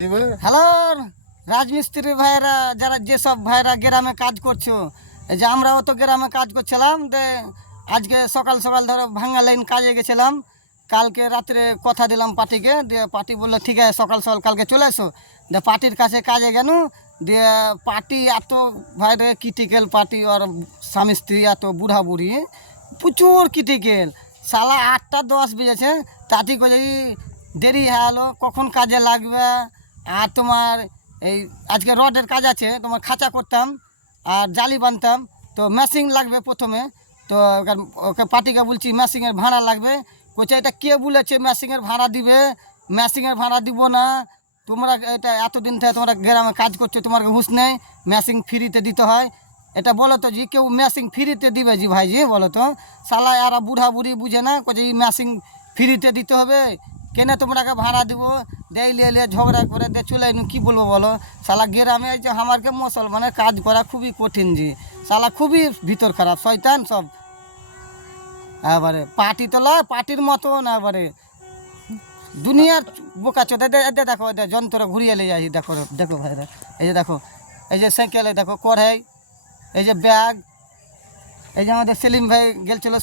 Hello রাজমিস্ত্রি ভাইরা, যারা যেসব ভাইরা গ্রামে কাজ করছো, এই যে আমরাও তো গ্রামে কাজ করছিলাম। আজকে সকাল সকাল ধরো ভাঙ্গা লাইন কাজে গেছিলাম। কালকে রাত্রে কথা দিলাম পার্টিকে, দিয়ে পার্টি বললো ঠিক আছে সকাল সকাল কালকে চলে এসো। দিয়ে পার্টির কাছে কাজে গেল, দিয়ে পার্টি এত ভাইরে ক্রিটিক্যাল পার্টি, আর স্বামী স্ত্রী এত বুড়া বুড়ি প্রচুর ক্রিটিক্যাল। সালা 8টা 10 বেজেছে, তাতে করে দেরি হয়ে গেলো, কখন কাজে লাগবে। আর তোমার এই আজকে রডের কাজ আছে, তোমার খাঁচা করতাম আর জালি বানতাম, তো মেশিন লাগবে প্রথমে। তো ওকে পার্টিকে বলছি মেশিনের ভাড়া লাগবে। কোচে এটা কে বলেছে মেশিনের ভাড়া দিবে? মেশিনের ভাড়া দিব না। তোমরা এটা এতদিন থেকে তোমরা গ্রামে কাজ করছো, তোমার হুঁশ নেই? মেশিন ফ্রিতে দিতে হয়, এটা বলো তো জি, কেউ মেশিন ফ্রিতে দিবে জি ভাইজি? বলো তো। শালা এরা বুড়া বুড়ি বুঝে না, কোচে এই মেশিন ফ্রিতে দিতে হবে, কেন তোমরাকে ভাড়া দিব? দেয় লিয়ে ঝগড়া করে দিয়ে চলে এলুম, কী বলবো বলো? শালা গ্রামে যে আমারকে মুসলমানের কাজ করা খুবই কঠিন জি। শালা খুবই ভিতর খারাপ শয়তান সব। এবারে পার্টি তোলা পার্টির মতন, এবারে দুনিয়ার বোকা চোদ। এদের দেখো, এদের যন্ত্র ঘুরিয়ে নিয়ে যাই, দেখো দেখো ভাইরা, এই যে দেখো, এই যে সাইকেলে দেখো কড়াই, এই যে ব্যাগ, এই যে আমাদের সেলিম ভাই গেলছিল